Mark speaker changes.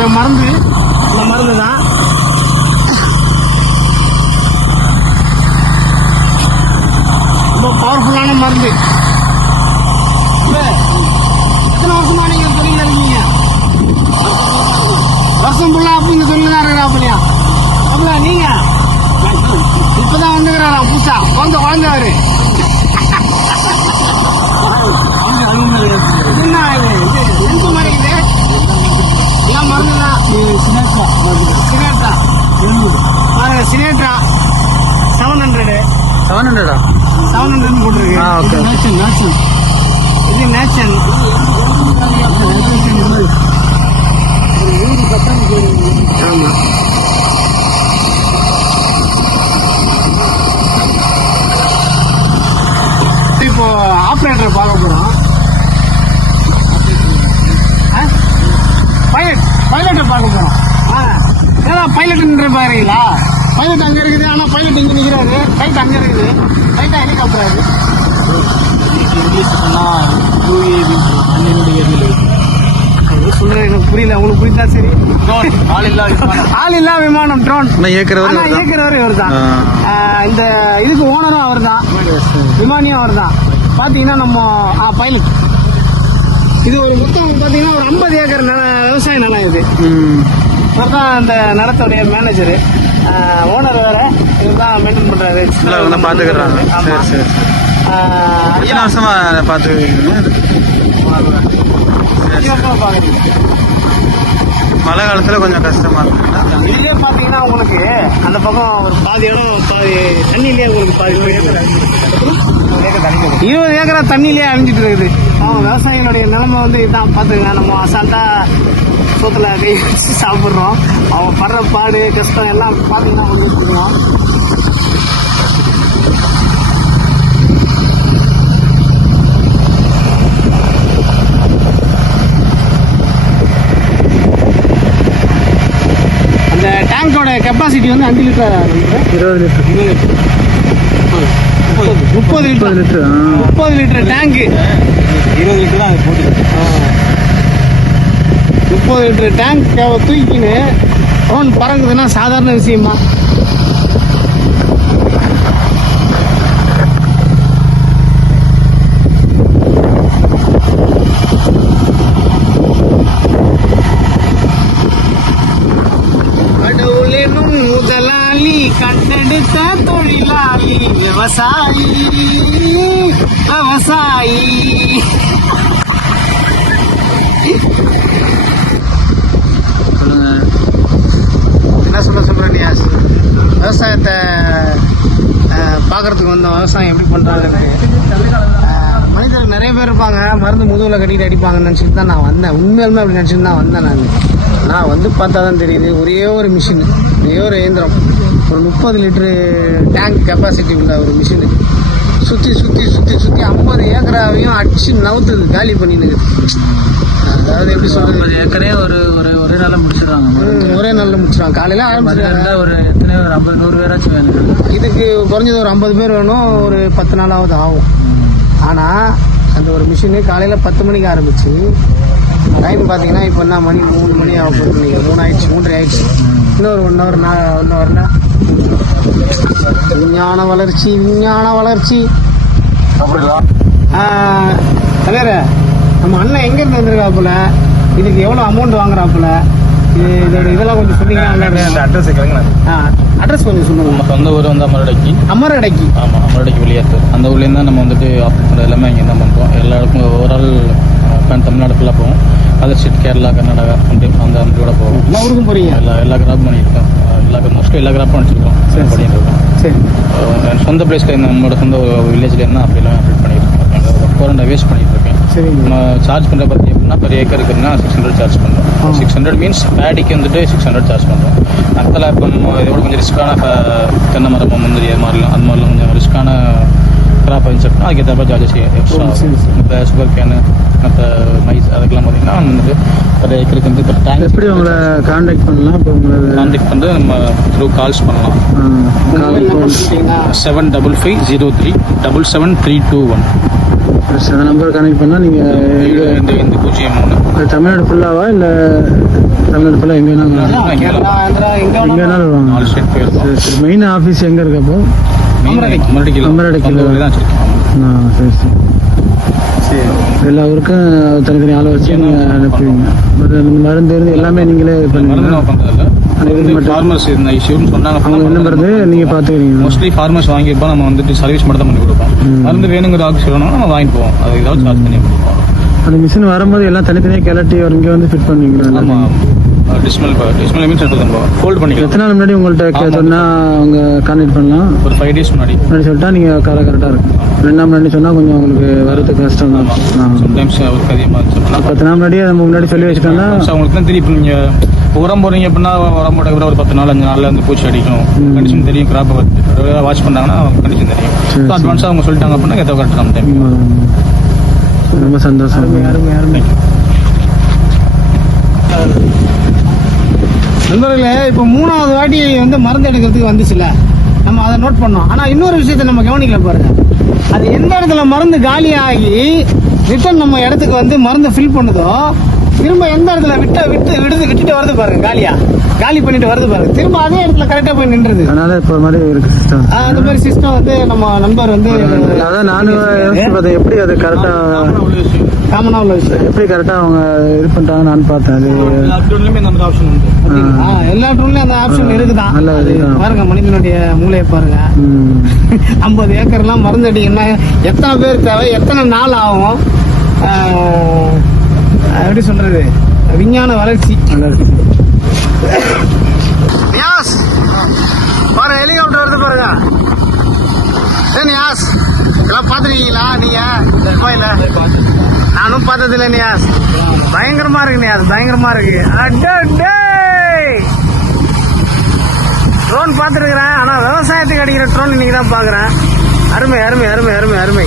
Speaker 1: அடிக்கிற மருந்து அந்த மருந்து தான். ரொம்ப பவர்ஃபுல்லான மருந்து. எத்தனை வருஷமா நீங்க தொழில் இருக்கீங்க? வருஷம் ஃபுல்லா அப்படின்னு இருக்கா அப்படியா? அப்படியா நீங்க? இப்பதான் வந்துக்கிறாரா புதுசா? குழந்த குழந்தைவாரு என்ன இது? இது? எந்த மாதிரி இது? சினேட்ரா சினேட்ரா செவன் ஹண்ட்ரடு
Speaker 2: செவன் ஹண்ட்ரடா
Speaker 1: செவன் ஹண்ட்ரட் போட்டுருக்கு. இது நேச்சன் நேச்சன் இது நேச்சன் ஆமா. பைலட்ன்ற பாருங்களா? பைலட் அங்க இருக்குது ஆனா பைலட் இங்க நிக்கிறாரு. ரைட் அங்க இருக்குது. ரைட்டா ஹெலிகாப்டர் அது சொல்றேன் எனக்கு புரியல. உங்களுக்கு புரியுதா சரி. ஆள் இல்லா விமானம். ட்ரோன்
Speaker 2: ஆனால் ஏற்கிறவர்
Speaker 1: ஆனா இயக்குறவர் இவர் தான்
Speaker 2: ஆ.
Speaker 1: இந்த இதுக்கு ஓனரும் அவர் தான் விமானியும் அவர் தான் பாத்தீங்கன்னா நம்ம பைலட் இது ஒரு மொத்தம் பாத்தீங்கன்னா ஒரு ஐம்பது ஏக்கர் நில விவசாய நிலம் இது.
Speaker 2: ம்.
Speaker 1: இவர் தான் அந்த நிலத்துடைய மேனேஜரு ஓனர் வேற. இவர் தான் மெயின்டைன்
Speaker 2: அவங்க தான் பார்த்துக்கிறாங்க. சரி சரி
Speaker 1: ஆஹ்
Speaker 2: எத்தனை வருஷமா பார்த்துக்கிறீங்க. மழை காலத்தில் கொஞ்சம் கஷ்டமா இருக்கு
Speaker 1: இதுலயே பாத்தீங்கன்னா உங்களுக்கு அந்த பக்கம் ஒரு பாதி இடம் பாதி தண்ணியிலேயே உங்களுக்கு பாதி இருபது ஏக்கரா தண்ணியிலேயே அழிஞ்சிட்டு இருக்குது. அவன் விவசாயிகளுடைய நிலைமை வந்து இதான். பாத்துங்க நம்ம அசால்ட்டா சோத்துல கை வச்சு சாப்பிட்றோம். அவன் படுற பாடு கஷ்டம் எல்லாம் பார்த்து தான் வந்துருக்கோம் அந்த டேங்கோட கெப்பாசிட்டி வந்து அஞ்சு லிட்டர்
Speaker 2: இருபது லிட்டர்
Speaker 1: முப்பது. லிட்டர்
Speaker 2: முப்பது லிட்டர்
Speaker 1: முப்பது லிட்டர் டேங்கு
Speaker 2: இருபது லிட்டர் தான் போட்டு
Speaker 1: முப்பது லிட்டர் டேங்க் தூக்கின்னு ட்ரோன் பறங்குதுன்னா சாதாரண விஷயமா? முதலாளி கண்டெடுத்த தொழிலாளி விவசாயி விவசாயி
Speaker 2: சொல்லுங்க
Speaker 1: என்ன சொல்ல சொல்கிறேன் நியாஸ் விவசாயத்தை பார்க்குறதுக்கு வந்தோம். விவசாயம் எப்படி பண்ணுறாங்க மனிதர்கள் நிறைய பேர் இருப்பாங்க. மருந்து முதுகில் கட்டிட்டு அடிப்பாங்கன்னு நினச்சிட்டு தான் நான் வந்தேன். உண்மையிலுமே அப்படி நினச்சிட்டு தான் வந்தேன் நான். நான் வந்து பார்த்தா தான் தெரியுது ஒரே ஒரு மிஷின் ஒரே ஒரு இயந்திரம். ஒரு முப்பது லிட்டரு டேங்க் கெப்பாசிட்டி உள்ள ஒரு மிஷினு சுற்றி சுற்றி சுற்றி சுற்றி ஐம்பது ஏக்கராவையும் அடிச்சு நவுத்துது காலி பண்ணினுது. அதாவது எப்படி சொல்கிறது
Speaker 2: ஏற்கனவே ஒரு ஒரு ஒரே நாளில் முடிச்சிடுறாங்க.
Speaker 1: ஒரே நாளில் முடிச்சிடுவாங்க காலையில் ஆரம்பிச்சிருக்காங்க
Speaker 2: ஒரு எத்தனை ஒரு ஐம்பது நூறு பேராச்சும் வேணும்
Speaker 1: இதுக்கு குறைஞ்சது ஒரு ஐம்பது பேர் வேணும் ஒரு பத்து நாளாவது ஆகும். ஆனால் அந்த ஒரு மிஷினு காலையில் பத்து மணிக்கு ஆரம்பிச்சு டைம் பார்த்தீங்கன்னா இப்போ என்ன மணி மூணு மணி ஆக போகுது நீங்கள் மூணு ஆயிடுச்சு மூன்றரை ஆயிடுச்சு. இன்னொரு ஒன் ஹவர் நான் ஒன் ஹவரில் விஞ்ஞான வளர்ச்சி விஞ்ஞான வளர்ச்சி. வேற? நம்ம அண்ணன் எங்கேருந்து வந்திருக்காப்புல? இதுக்கு எவ்வளோ அமௌண்ட் வாங்குறாப்புல? இது இதோட இதெல்லாம் கொஞ்சம் சொன்னீங்கன்னா
Speaker 2: அட்ரஸ்
Speaker 1: ஆ அட்ரஸ் கொஞ்சம் சொல்லுங்க.
Speaker 2: நம்ம சொந்த ஊர் வந்து அமரடைக்கு
Speaker 1: அமரடைக்கு
Speaker 2: ஆமாம் அமரடைக்கு வெளியாத்து. அந்த ஊர்லேருந்து தான் நம்ம வந்துட்டு ஆப்ரேட் பண்ணுறது எல்லாமே இங்கே தான் பண்ணுறோம் எல்லா இடக்கும் ஓவரால் பேன் தமிழ்நாடு ஃபுல்லாக போவோம். அதர் ஸ்டேட் கேரளா கர்நாடகா அப்படி அந்த அப்படியோட போவோம்.
Speaker 1: எல்லா ஊருக்கும் போறீங்க?
Speaker 2: எல்லா எல்லா கிராப்பும் பண்ணியிருக்கோம். எல்லா மோஸ்ட்லி எல்லா கிராப்பும் வச்சுருக்கோம்
Speaker 1: சரி.
Speaker 2: பண்ணிட்டு இருக்கோம்.
Speaker 1: சரி.
Speaker 2: சொந்த பிளேஸில் நம்மளோட சொந்த வில்லேஜ்லேருந்து தான் அப்படிலாம் அப்டேட் பண்ணியிருக்கோம். ஃபோர் வேஸ்ட் பண்ணிட்டு இருக்கேன் நம்ம சார்ஜ் பண்ணுற பற்றி எப்படின்னா per ஏக்கருக்குன்னா சிக்ஸ் ஹண்ட்ரட் சார்ஜ். பண்ணுறோம் சிக்ஸ் ஹண்ட்ரட் மீன்ஸ் பேடிக்கு வந்துட்டு சிக்ஸ் ஹண்ட்ரட் சார்ஜ் பண்ணுறோம் மற்ற இப்போ நம்ம இதோட கொஞ்சம் ரிஸ்க்கான தென்னை மரம் முந்திரி அது மாதிரிலாம் அது மாதிரிலாம் கொஞ்சம் ரிஸ்க்கான கிராப் இருந்துச்சு அப்படின்னா அதுக்கேற்ற மாதிரி சார்ஜஸ் எக்ஸ்ட்ரா
Speaker 1: சரி, சரி.
Speaker 2: இப்போ சுகர் கேனு மற்ற மைஸ் அதுக்கெல்லாம் பார்த்தீங்கன்னா வந்துட்டு ஒரு ஏக்கருக்கு வந்து இப்போ டேங்க்
Speaker 3: எப்படி உங்களை காண்டாக்ட் பண்ணலாம்? இப்போ உங்களை
Speaker 2: கான்டாக்ட் வந்து நம்ம த்ரூ கால்ஸ் பண்ணலாம்.
Speaker 3: Call
Speaker 2: seven double five zero three double seven three two one
Speaker 3: அந்த நம்பர் கனெக்ட் பண்ணால் நீங்கள்
Speaker 2: இந்த இந்த பூஜ்ஜியம் மூணு
Speaker 3: தமிழ்நாடு ஃபுல்லாவா இல்லை தமிழ்நாடு ஃபுல்லாக எங்கே வேணாலும்
Speaker 1: எங்க
Speaker 3: வேணாலும் வருவாங்க.
Speaker 2: நாலு ஸ்டேட் போயிருக்கோம்.
Speaker 3: சரி சரி. மெயின் ஆஃபீஸ் எங்கே இருக்கு அப்போ?
Speaker 2: அமரடிக்கல்
Speaker 3: அமரடிக்கல்.
Speaker 2: தான்
Speaker 3: சரி சரி. எல்லா ஊருக்கும் தனித்தனி ஆளை வச்சு நீங்கள் அனுப்புவீங்க மருந்து இருந்து எல்லாமே நீங்களே இது பண்ணுவீங்க.
Speaker 2: ஃபார்மர்ஸ் இந்த இஷ்யூன்னு சொன்னாங்க.
Speaker 3: அவங்க என்ன மருந்து நீங்கள் பார்த்துக்கிறீங்க
Speaker 2: மோஸ்ட்லி ஃபார்மர்ஸ் வாங்கிப்போ நம்ம வந்துட்டு சர்வீஸ் மட்டும் தான் பண்ணி கொடுப்போம். மருந்து வேணுங்கிற ஆக்சி சொல்லணும் நம்ம வாங்கிட்டு போவோம். அது ஏதாவது சார்ஜ் பண்ணி கொடுப்போம்.
Speaker 3: அந்த மிஷின் வரும்போது எல்லாம் தனித்தனியாக கிளட்டி இங்கே வந்து ஃபிட் பண்ணுவீங்களா?
Speaker 2: ஆமா. டிஸ்மல் டிஸ்மல் மீன்ஸ் நம்ம ஃபோல்ட் பண்ணிக்கலாம்.
Speaker 3: எத்தனை நாள் முன்னாடி உங்கள்கிட்ட கே- சொன்னா அவங்க கான்டாக்ட் பண்ணலாம்?
Speaker 2: ஒரு ஃபைவ் டேஸ் முன்னாடி.
Speaker 3: முன்னாடி சொல்லிட்டா நீங்கள் காலை கரெக்டாக இருக்கும். ரெண்டு நாள் முன்னாடி சொன்னால் கொஞ்சம் உங்களுக்கு வரதுக்கு கஷ்டம் தான்.
Speaker 2: சம்டைம்ஸ் அவருக்கு அதிகமாக இருந்துச்சுன்னா
Speaker 3: பத்து நாள் முன்னாடியே நம்ம முன்னாடி சொல்லி வச்சுட்டோம்னா
Speaker 2: அவங்களுக்கு தான் தெரியும். இப்போ நீங்கள் உரம் போடுறீங்க அப்படின்னா உரம் போட்ட பிறகு ஒரு பத்து நாள் அஞ்சு நாளில் வந்து பூச்சி அடிக்கும். கண்டிஷன் தெரியும். கிராப்பை வாட்ச் பண்ணாங்கன்னா அவங்க கண்டிஷன் தெரியும். ஸோ அட்வான்ஸாக அவங்க சொல்லிட்டாங்க அப்படின்னா எதோ கரெக்ட் நம்ம டைம்
Speaker 3: ம். ரொம்ப சந்தோஷம்.
Speaker 1: அருமை அருமை நண்பர்களே இப்போ மூணாவது வாட்டி வந்து மருந்து எடுக்கிறதுக்கு வந்துச்சுல நம்ம அதை நோட் பண்ணோம். ஆனால் இன்னொரு விஷயத்தை நம்ம கவனிக்கல பாருங்க. அது எந்த இடத்துல மருந்து காலியாகி ரிட்டர்ன் நம்ம இடத்துக்கு வந்து மருந்து ஃபில் பண்ணுதோ திரும்ப எந்த இடத்துல விட்ட விட்டு விடுது விட்டுட்டு வருது பாருங்க காலியா? காலி பண்ணிட்டு வருது பாருங்க. திரும்ப அதே இடத்துல கரெக்டாக போய் நின்றுது.
Speaker 3: அதனால இப்போ மாதிரி இருக்கு சிஸ்டம்
Speaker 1: அந்த மாதிரி சிஸ்டம் வந்து நம்ம நண்பர் வந்து
Speaker 3: அதான் நானும் யோசிச்சு எப்படி அது கரெக்டாக
Speaker 1: காமனாக உள்ள விஷயம்.
Speaker 3: எப்படி கரெக்டாக அவங்க இது பண்ணிட்டாங்க நான் பார்த்தேன். அது
Speaker 1: எல்லா டூர்லயும் அந்த ஆப்ஷன் இருக்குதான். பாருங்க மனிதனுடைய மூளையை பாருங்க. ஐம்பது ஏக்கர்லாம் மருந்து அடிக்கணும்னா எத்தனை பேர் தேவை? எத்தனை நாள் ஆகும்? எப்படி சொல்றது? விஞ்ஞான வளர்ச்சி.
Speaker 3: நல்லா
Speaker 1: நியாஸ்! பாருங்க ஹெலிகாப்டர் வருது பாருங்க. ஏ நியாஸ்! இதெல்லாம் பார்த்துருக்கீங்களா நீங்க? துபாயில நானும் பார்த்ததில்ல நியாஸ். பயங்கரமா இருக்கு நியாஸ். பயங்கரமா இருக்கு. அடடே ட்ரோன் பார்த்துருக்குறேன். ஆனால் விவசாயத்துக்கு அடிக்கிற ட்ரோன் இன்னைக்கு தான் பார்க்குறேன். அருமை அருமை அருமை அருமை அருமை.